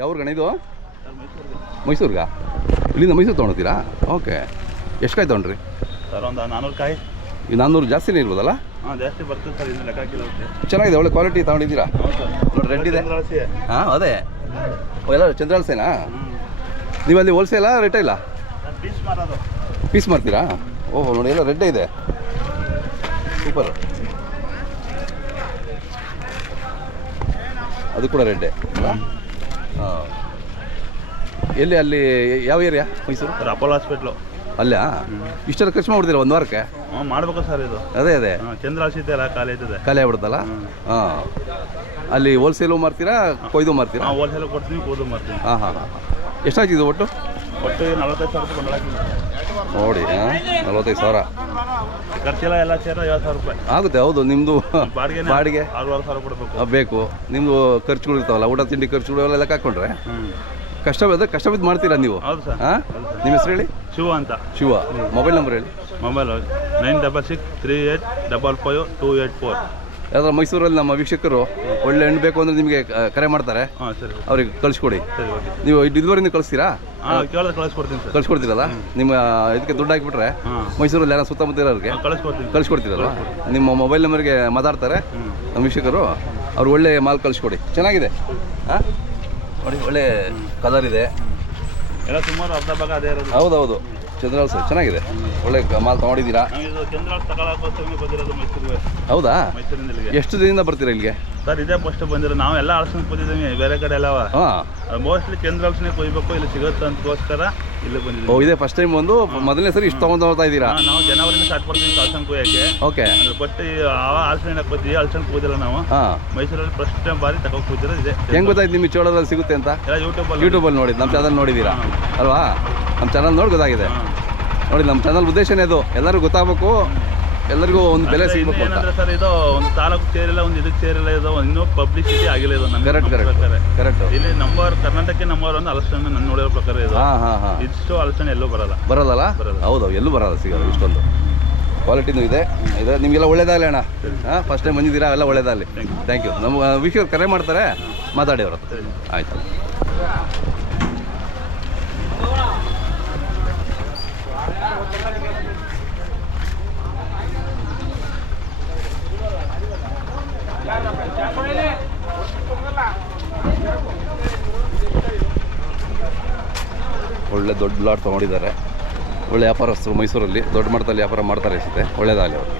ಯಾವ್ರಿಗಣ್ಣ ಇದು? ಮೈಸೂರ್ಗಾ? ಇಲ್ಲಿಂದ ಮೈಸೂರು ತೊಗೊಳ್ತೀರಾ? ಓಕೆ. ಎಷ್ಟು ಕಾಯಿ ತೊಗೊಂಡ್ರಿ ಸರ್? ಒಂದು 400 ಕಾಯಿ. ಈ 400 ಜಾಸ್ತಿನೇ ಇರ್ಬೋದಲ್ಲ? ಹಾಂ, ಜಾಸ್ತಿ ಬರ್ತದೆ ಸರ್. ಇನ್ನು ಲೆಕ್ಕ ಹಾಕಿಲ್ಲ. ಚೆನ್ನಾಗಿದೆ, ಒಳ್ಳೆ ಕ್ವಾಲಿಟಿ ತೊಗೊಂಡಿದ್ದೀರಾ ನೋಡಿ. ರೆಡ್ ಇದೆ. ಹಾಂ, ಅದೇ ಎಲ್ಲ ಚಂದ್ರಾಲ್ಸೇನಾ? ನೀವು ಅಲ್ಲಿ ಹೋಲ್ಸೇಲಾ ರಿಟೈಲಾ? ಪೀಸ್ ಮಾರೋದು. ಪೀಸ್ ಮಾಡ್ತೀರಾ? ಓಹ್, ನೋಡಿ ಎಲ್ಲ ರೆಡ್ಡೇ ಇದೆ. ಸೂಪರ್. ಅದು ಕೂಡ ರೆಡ್ಡೆ. ಹಾಂ, ಎಲ್ಲಿ? ಅಲ್ಲಿ ಯಾವ area Mysuru? Sir Apollo hospital. ಅಲ್ಲ? ಇಷ್ಟೆಲ್ಲ ಖರ್ಚು ಮಾಡ್ಬಿಡ್ತೀರಾ ಒಂದು ವಾರಕ್ಕೆ? ಹ್ಞೂ, ಮಾಡ್ಬೇಕು ಸರ್. ಇದು ಅದೇ ಚಂದ್ರಾಲ್ಸಿ ಇದೆಯಲ್ಲ, ಖಾಲಿ ಆಯ್ತದೆ. ಖಾಲಿ ಆಗ್ಬಿಡುತ್ತಲ್ಲ? ಹಾಂ. ಅಲ್ಲಿ ಹೋಲ್ಸೇಲು ಮಾರ್ತೀರಾ, ಕೊಯ್ದು ಮಾರ್ತೀರಾ? ಹಾಂ, ಹೋಲ್ಸೇಲ್ ಕೊಡ್ತೀನಿ, ಕೊಯ್ದು ಮಾರ್ತೀನಿ. ಹಾಂ. ಎಷ್ಟಾಗ್ತಿದೆ ಒಟ್ಟು? 45,000 ರೂಪಾಯಿ ನೋಡಿ. 45,000 ಖರ್ಚೆಲ್ಲ ಎಲ್ಲ ಸೇರ 50,000 ರೂಪಾಯಿ ಆಗುತ್ತೆ. ಹೌದು, ನಿಮ್ಮದು ಬಾಡಿಗೆ 6,000 ಕೊಡಬೇಕು. ಬೇಕು. ನಿಮ್ಮದು ಖರ್ಚುಗಳು ಇರ್ತಾವಲ್ಲ, ಊಟ ತಿಂಡಿ ಖರ್ಚುಗಳು ಎಲ್ಲ ಲೆಕ್ಕ ಹಾಕೊಂಡ್ರೆ ಕಷ್ಟಬಿದ್ದು ಮಾಡ್ತೀರಾ ನೀವು? ಹೌದು ಸರ್. ಹಾಂ, ನಿಮ್ಮ ಹೆಸರು ಹೇಳಿ? ಶಿವ ಅಂತ. ಶಿವ. ಮೊಬೈಲ್ ನಂಬರ್ ಹೇಳಿ? ಮೊಬೈಲ್ 9663852284. ಯಾವ್ದಾರು ಮೈಸೂರಲ್ಲಿ ನಮ್ಮ ವೀಕ್ಷಕರು ಒಳ್ಳೆ ಹಣ್ಣು ಬೇಕು ಅಂದರೆ ನಿಮಗೆ ಕರೆ ಮಾಡ್ತಾರೆ. ಹಾಂ, ಸರಿ. ಅವ್ರಿಗೆ ಕಳಿಸ್ಕೊಡಿ. ಸರಿ, ಓಕೆ. ನೀವು ಡೆಲಿವರಿನ ಕಳಿಸ್ತೀರಾ? ಹಾಂ, ಕೇಳಿದ್ರೆ ಕಳಿಸ್ಕೊಡ್ತೀನಿ ಸರ್. ಕಳಿಸ್ಕೊಡ್ತೀರಲ್ಲ? ನಿಮ್ಮ ಇದಕ್ಕೆ ದುಡ್ಡು ಹಾಕಿಬಿಟ್ರೆ ಮೈಸೂರಲ್ಲಿ ಯಾರು ಸುತ್ತಮುತ್ತ ಇರೋರಿಗೆ ಕಳಿಸ್ಕೊಡ್ತೀರಲ್ಲ? ನಿಮ್ಮ ಮೊಬೈಲ್ ನಂಬರ್ಗೆ ಮಾತಾಡ್ತಾರೆ ನಮ್ಮ ವೀಕ್ಷಕರು. ಅವ್ರು ಒಳ್ಳೆ ಮಾಲ್ ಕಳಿಸ್ಕೊಡಿ. ಚೆನ್ನಾಗಿದೆ. ಹಾಂ, ನೋಡಿ, ಒಳ್ಳೆ ಕಲರ್ ಇದೆ. ಎಲ್ಲ ಸುಮಾರು ಅರ್ಧ ಭಾಗ ಅದೇ ಇರೋದು. ಹೌದೌದು, ಚಂದ್ರಾಲ್ಸ್ ಚೆನ್ನಾಗಿದೆ. ಒಳ್ಳೆ ಮಾಲ್ ತೊಗೊಂಡಿದ್ದೀರಾ? ಚಂದ್ರಾಲ್ಸ್ ತಗೊಳ್ಳೋಕೆ ಬಂದಿರೋದು ಮೈಸೂರಿಗೆ. ಹೌದಾ? ಮೈಸೂರಿಂದ ಇಲ್ಲಿಗೆ ಎಷ್ಟು ದಿನದಿಂದ ಬರ್ತೀರಾ ಇಲ್ಲಿಗೆ? ಸರ್, ಇದೇ ಫಸ್ಟ್ ಬಂದಿರೋ. ನಾವು ಎಲ್ಲ ಅಳಸನ್ ಕೊಯ್ದಿದ್ದೀವಿ, ಬೇರೆ ಕಡೆ ಎಲ್ಲ. ಹಾಂ, ಮೋಸ್ಟ್ಲಿ ಚಂದ್ರಾಲ್ಸ್ನೇ ಕೊಯ್ಬೇಕು, ಇಲ್ಲಿ ಸಿಗುತ್ತೆ ಅಂತಗೋಸ್ಕರ ಇಲ್ಲಿ ಬಂದಿದ್ದೀವಿ. ಓ, ಇದೇ ಫಸ್ಟ್ ಟೈಮ್ ಬಂದು ಮೊದಲನೇ ಸರಿ ಇಷ್ಟು ತೊಗೊಂಡು ಇದ್ದೀರಾ? ನಾವು ಜನವರಿಂದ ಸ್ಟಾರ್ಟ್ ಮಾಡ್ತೀವಿ ಅಳಸನ್ ಕೊಯ್ಯಕ್ಕೆ. ಓಕೆ. ಬಟ್ ಅಳಸನ್ ಕೊಯ್ತೀವಿ, ಅಳಸನ್ ಕೊಯ್ದಿಲ್ಲ ನಾವು. ಮೈಸೂರಲ್ಲಿ ಫಸ್ಟ್ ಟೈಮ್ ಬಾರಿ ತಗೊಂಡು ಕೊಯ್ದಿರೋದು ಇದೆ. ಹೆಂಗ್ ಗೊತ್ತಾಯ್ತು ನಿಮಗೆ ಚೋಳದಲ್ಲಿ ಸಿಗುತ್ತೆ ಅಂತ? ಎಲ್ಲ ಯೂಟ್ಯೂಬಲ್ಲಿ ನೋಡಿದ್ದು, ನಮ್ಮ ಚಾನಲ್ ನೋಡಿದ್ದೀರಾ ಅಲ್ವಾ? ನಮ್ಮ ಚಾನಲ್ ನೋಡಿ ಗೊತ್ತಾಗಿದೆ. ನೋಡಿ, ನಮ್ಮ ಚಾನಲ್ ಉದ್ದೇಶನೇ ಇದು, ಎಲ್ಲರಿಗೂ ಗೊತ್ತಾಗಬೇಕು, ಎಲ್ಲರಿಗೂ ಒಂದು ಬೆಲೆ ಸಿಗಬೇಕು ಅಂತ. ಸರ್, ಇದು ಒಂದು ತಾಲೂಕು ಸೇರಿಲ್ಲ, ಒಂದು ಇದಕ್ಕೆ ಸೇರಿಲ್ಲ, ಇದು ಇನ್ನೂ ಪಬ್ಲಿಸಿಟಿ ಆಗಿಲ್ಲ ಇದು. ಕರೆಕ್ಟ್. ಇಲ್ಲಿ ಕರ್ನಾಟಕ ನಂಬರ್ 1 ಹಲಸನ್ನ ನಾನು ನೋಡಿರೋ ಪ್ರಕಾರ ಇದು. ಇಷ್ಟು ಹಲಸನ್ನ ಎಲ್ಲೂ ಬರಲ್ಲ. ಹೌದು, ಎಲ್ಲೂ ಬರಲ್ಲ, ಸಿಗೋದು ಇಷ್ಟೊಂದು ಕ್ವಾಲಿಟಿನೂ ಇದೆ. ನಿಮಗೆಲ್ಲ ಒಳ್ಳೇದಾಗಲಿ ಅಣ್ಣ. ಹಾಂ, ಫಸ್ಟ್ ಟೈಮ್ ಬಂದಿದ್ದೀರಾ, ಎಲ್ಲ ಒಳ್ಳೇದಾಗಲಿ. Thank you. ನಮ್ಮ ವೀಕ್ಷಕರು ಕರೆ ಮಾಡ್ತಾರೆ, ಮಾತಾಡಿ ಅವ್ರ ಹತ್ರ. ಆಯಿತು. ಒಳ್ಳೆ ದೊಡ್ಡ ಲಾಟ್ ತೊಗೊಂಡಿದ್ದಾರೆ. ಒಳ್ಳೆ ವ್ಯಾಪಾರಸ್ಥರು ಮೈಸೂರಲ್ಲಿ ದೊಡ್ಡ ಮಟ್ಟದಲ್ಲಿ ವ್ಯಾಪಾರ ಮಾಡ್ತಾರೆ ಅನಿಸುತ್ತೆ. ಒಳ್ಳೆಯದಾಗಲಿ ಅವರು.